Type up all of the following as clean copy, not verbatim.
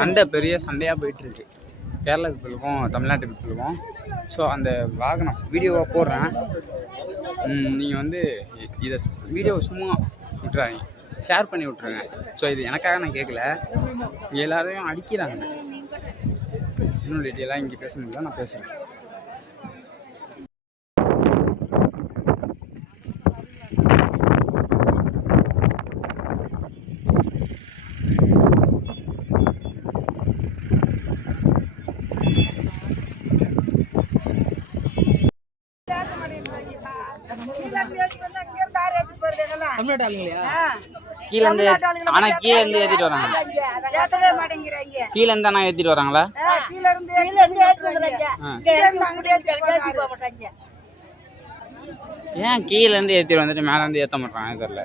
சண்டை பெரிய சண்டையாக போயிட்டுருக்கு கேரளா பீப்புளுக்கும் தமிழ்நாட்டு பீப்புளுக்கும். ஸோ அந்த விளாக் நான் வீடியோவாக போடுறேன். நீங்கள் வந்து இதை வீடியோவை சும்மா விட்டுறாங்க, ஷேர் பண்ணி விட்ருங்க. ஸோ இது எனக்காக நான் கேட்கல, எல்லாரையும் அடிக்கிறாங்க. இன்னும் டீட்டெயிலாக இங்கே பேச முடியல, நான் பேசுகிறேன். கீழே இருந்து ஆனா கீழே இருந்து ஏத்திட்டு வராங்க. கீழே இருந்து ஆனா ஏத்திட்டு வராங்களா? ஏன் கீழே இருந்து ஏத்திட்டு வந்துட்டு மேல இருந்து ஏத்த மாட்டாங்க தெரியல.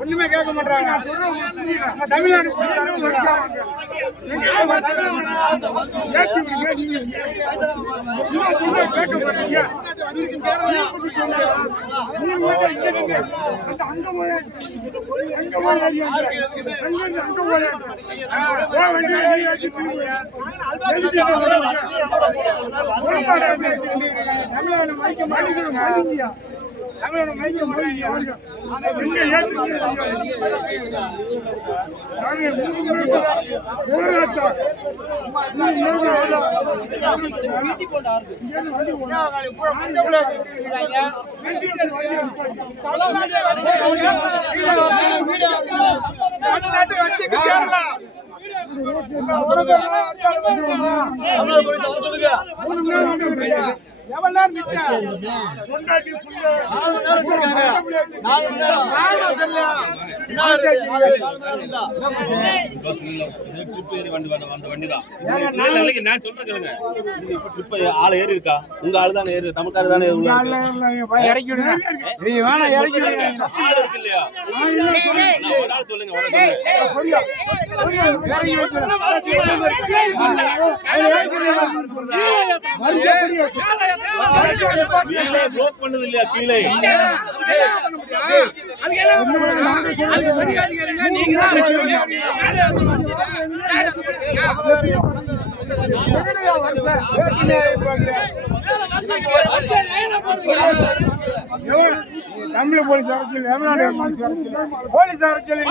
ஒண்ணுமே கேட்க மாட்டாங்க. தமிழ்நாடு ஆள் ஏறி இருக்கா? உங்க ஆளு தானே ஏறு, தமிழ்காரு தானே இறக்கி விடுங்க. ஆள் இருக்கு இல்லையா? ஒரு ஆள் சொல்லுங்க. ப்ளோக் பண்ணது இல்லையா கீழே? தமிழ் போலீஸ் அரசியல், தமிழ்நாடு போலீஸ் அரசியல்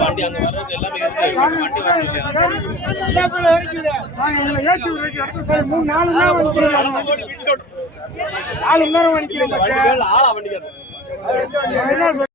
வண்டி அங்க வர்றது எல்லாமே இருக்கு. வண்டி வரல. 4 மணி நேரம் வண்டிக்கிறேன். ஆளா வண்டி தமிழ்நாட்டு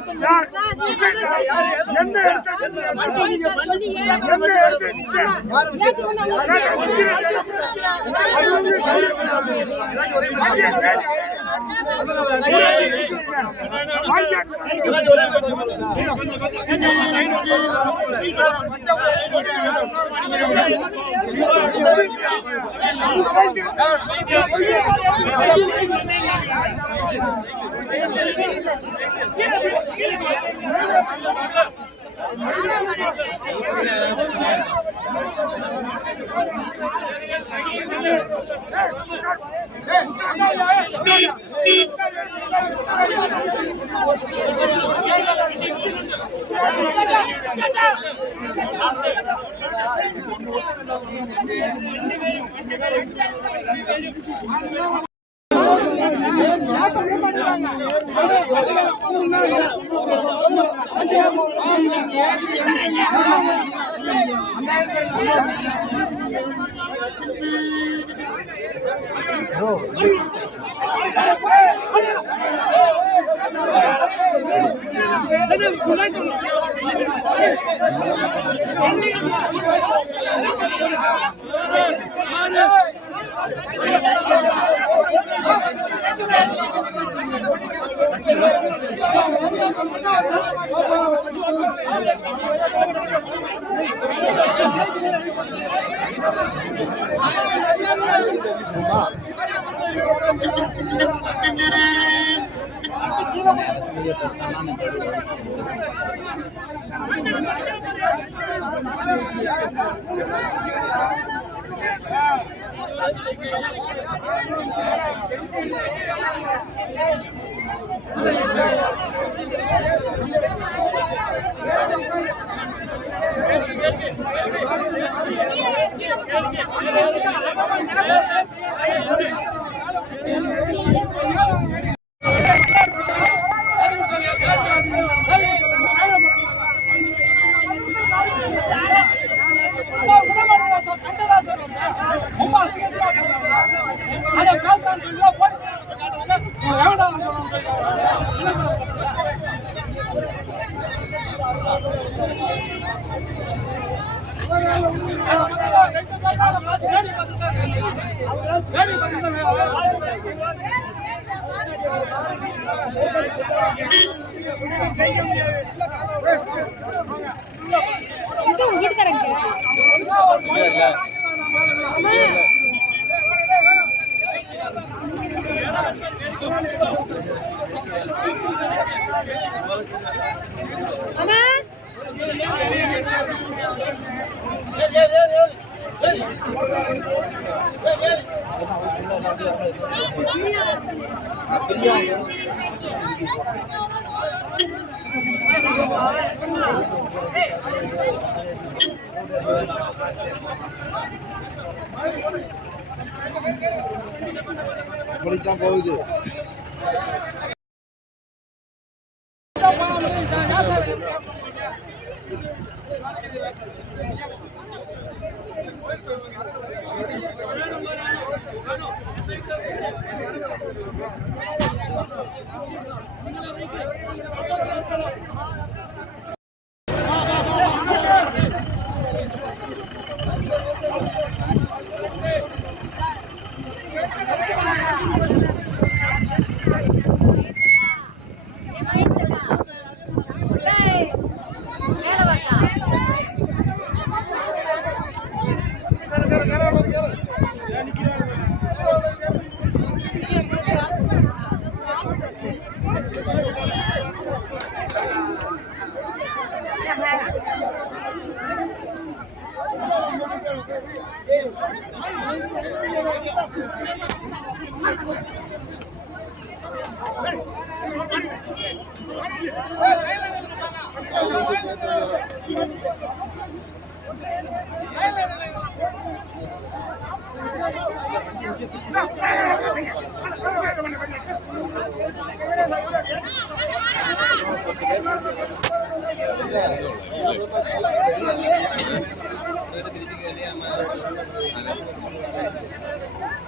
என்ன அப்படித்தான் போகுது. Ada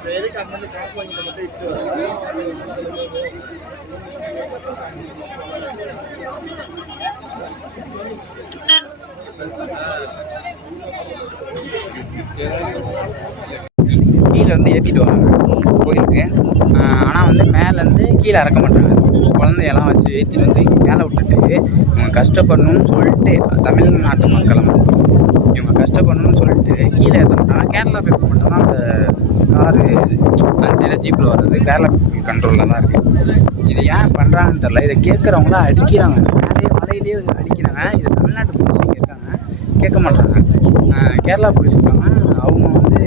எதுக்கு அந்த மாதிரி காசு வாங்கிட்டு மட்டும் இட்டு கீழே வந்து ஏற்றிட்டு வராங்க கோயிலுக்கு. ஆனால் வந்து மேலேருந்து கீழே இறக்க மாட்டாங்க. குழந்தையெல்லாம் வச்சு ஏற்றிட்டு வந்து மேலே விட்டுட்டு இவங்க கஷ்டப்படணும்னு சொல்லிட்டு தமிழ்நாட்டு மக்களை இவங்க கஷ்டப்படணும்னு சொல்லிட்டு கீழே ஏற்ற மாட்டாங்க. கேரளா பீப்புள் மட்டும்தான் அந்த காரு அந்த சைடாக ஜீப்பில் வர்றது கேரளா பீப்புள் கண்ட்ரோலில் தான் இருக்குது. இது ஏன் பண்ணுறாங்கன்னு தெரில. இதை கேட்குறவங்களாம் அடிக்கிறாங்க, நிறைய மலையிலேயே அடிக்கிறாங்க. இது தமிழ்நாட்டு போலீஸ் இங்கே இருக்காங்க, கேட்க மாட்டாங்க. கேரளா போலீஸ் இருக்காங்க, அவங்க வந்து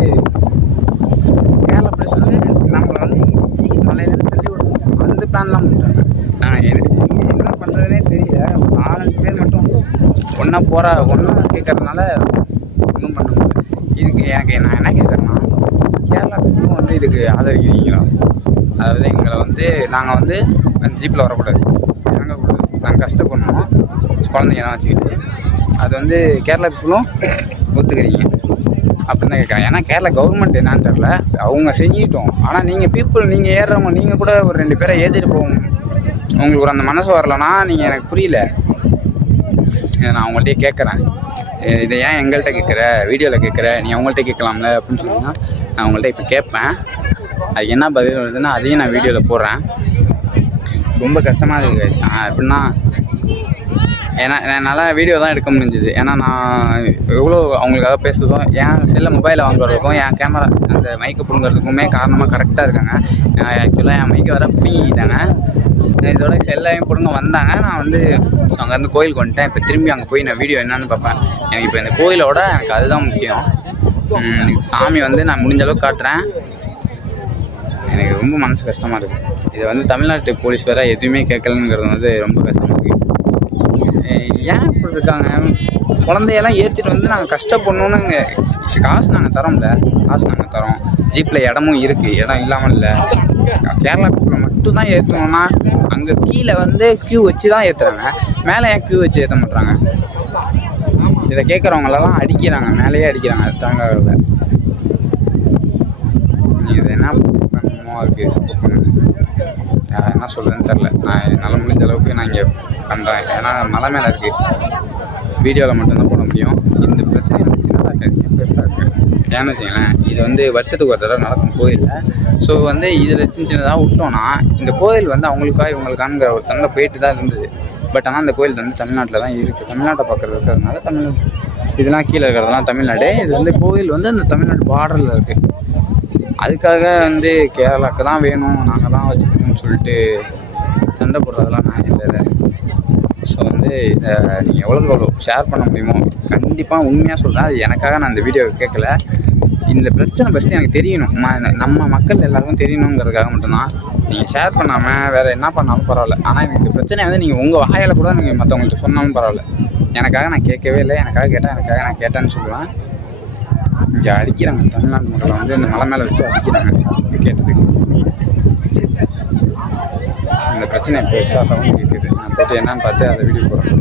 கேரளா போலீஸ் வந்து நம்மளை வந்து இடிச்சு மலையிலேருந்து தள்ளி விடணும் அந்த பிளான்லாம் பண்ணுறாங்க. எனக்கு என்ன பண்ணுறதுனே தெரியல. ஒரு 4-5 பேர் மட்டும் ஒன்றா கேட்கறதுனால ஒன்றும் பண்ண முடியல. இதுக்கு எனக்கு நான் என்ன கேட்குறேன்னா, கேரளா பீப்புளும் வந்து இதுக்கு ஆதரிக்கிறீங்களா? அதாவது எங்களை வந்து நாங்கள் வந்து ஜீப்பில் வரக்கூடாது, இறங்கக்கூடாது, நாங்கள் கஷ்டப்படணும் குழந்தைங்கலாம் வச்சுக்கிட்டு, அது வந்து கேரளா பீப்புளும் ஒத்துக்கிறீங்க அப்படின்னு தான் கேட்குறேன். ஏன்னா கேரளா கவர்மெண்ட் என்னான்னு தெரில, அவங்க செஞ்சிட்டோம். ஆனால் நீங்கள் ஏறுறவங்க நீங்கள் கூட ஒரு 2 பேரை ஏற்றிட்டு போகும், உங்களுக்கு ஒரு அந்த மனசு வரலன்னா நீங்கள் எனக்கு புரியல. இதை நான் அவங்கள்ட்டே கேட்குறேன், இதை ஏன் எங்கள்கிட்ட கேட்குற, வீடியோவில் கேட்குற, நீ அவங்கள்ட்ட கேட்கலாம்ல அப்படின்னு சொன்னீங்கன்னா நான் அவங்கள்ட்ட இப்போ கேட்பேன். அதுக்கு என்ன பதில் வருதுன்னா அதையும் நான் வீடியோவில் போடுறேன். ரொம்ப கஷ்டமாக இருக்குது எப்படின்னா, ஏன்னா என்னால் வீடியோ தான் எடுக்க முடிஞ்சுது. ஏன்னா நான் எவ்வளோ அவங்களுக்காக பேசுறதும் என் செல்லில் மொபைலை வாங்குறதுக்கும் என் கேமரா அந்த மைக்கை பிடுங்கிறதுக்குமே காரணமாக கரெக்டாக இருக்காங்க. ஆக்சுவலாக என் மைக்கை வர பிடிங்கிட்டாங்க, இதோட செல்லையும் பிடுங்க வந்தாங்க. நான் வந்து அங்கேருந்து கோயிலுக்கு வந்துட்டேன். இப்போ திரும்பி அங்கே போய் நான் வீடியோ என்னன்னு பார்ப்பேன். எனக்கு இப்போ இந்த கோயிலோட எனக்கு அதுதான் முக்கியம். சாமி வந்து நான் முடிஞ்ச அளவுக்கு காட்டுறேன். எனக்கு ரொம்ப மனசு கஷ்டமாக இருக்குது. இதை வந்து தமிழ்நாட்டு போலீஸ் வேறு எதுவுமே கேட்கலங்கிறது வந்து ரொம்ப கஷ்டமாக இருக்குது. ஏன் இப்படி இருக்காங்க? குழந்தையெல்லாம் ஏற்றிட்டு வந்து நாங்கள் கஷ்டப்படணுன்னு காசு நாங்கள் தரோம்ல, காசு நாங்கள் தரோம். ஜீப்பில் இடமும் இருக்குது, இடம் இல்லாமல் இல்லை. கேரளா பீப்புளை மட்டும் தான் ஏற்றணும்னா அங்கே கீழே வந்து க்யூ வச்சு தான் ஏற்றுறாங்க, மேலே ஏன் க்யூ வச்சு ஏற்ற மாட்டுறாங்க? இதை கேட்குறவங்களெல்லாம் அடிக்கிறாங்க, மேலேயே அடிக்கிறாங்க. தமிழகத்தில் இது என்ன பண்ணணுமோ அதுக்கு சப்போர்ட் பண்ணுங்க. என்ன சொல்கிறேன்னு தெரில. நான் என்னால் முடிஞ்ச அளவுக்கு நான் இங்கே பண்ணுறேன். ஏன்னா மலை மேலே இருக்குது, வீடியோவில் மட்டும்தான் போட முடியும். இந்த பிரச்சனை வந்து சின்னதாக இருக்காது, பெருசாக இருக்குது. ஏன்னு வச்சுங்களேன், இது வந்து வருஷத்துக்கு ஒரு தடவை நடக்கும் கோயிலில். ஸோ வந்து இதில் சின்னதாக விட்டோன்னா இந்த கோயில் வந்து அவங்களுக்கா இவங்களுக்கானுங்கிற ஒரு சண்டை போயிட்டு தான் இருந்தது. பட் ஆனால் அந்த கோயில் வந்து தமிழ்நாட்டில் தான் இருக்குது. தமிழ்நாட்டை பக்கத்தில் இருக்கிறதுனால தமிழ்நாடு இதெல்லாம் கீழே இருக்கிறதெல்லாம் தமிழ்நாடு. இது வந்து கோயில் வந்து அந்த தமிழ்நாடு பார்டரில் இருக்குது. அதுக்காக வந்து கேரளாவுக்கு தான் வேணும், நாங்கள் தான் வச்சுக்கணும்னு சொல்லிட்டு சண்டை போடுறதெல்லாம் நான் இல்லை. ஸோ வந்து இதை நீங்கள் எவ்வளோ ஷேர் பண்ண முடியுமோ கண்டிப்பாக உண்மையாக சொல்கிறேன். அது எனக்காக நான் இந்த வீடியோ கேட்கல. இந்த பிரச்சனை ஃபஸ்ட்டு எனக்கு தெரியணும், நம்ம மக்கள் எல்லாருக்கும் தெரியணுங்கிறதுக்காக மட்டும்தான். நீங்கள் ஷேர் பண்ணாமல் வேறு என்ன பண்ணாலும் பரவாயில்ல. ஆனால் எனக்கு இந்த பிரச்சனையை வந்து நீங்கள் உங்கள் வாயில் கூட நீங்கள் மற்றவங்கள்ட்ட சொன்னாலும் பரவாயில்ல. எனக்காக நான் கேட்கவே இல்லை, எனக்காக நான் கேட்டேன்னு சொல்லுவேன். இங்கே அடிக்கிறாங்க, தமிழ்நாட்டு மக்களை வந்து இந்த மலை மேலே வச்சு அடிக்கிறாங்க கேட்டதுக்கு. இந்த பிரச்சனை பெருசாக சவுண்ட் கேட்குது. நான் போய்ட்டு என்னன்னு பார்த்து அதை வீடியோ போடுறேன்.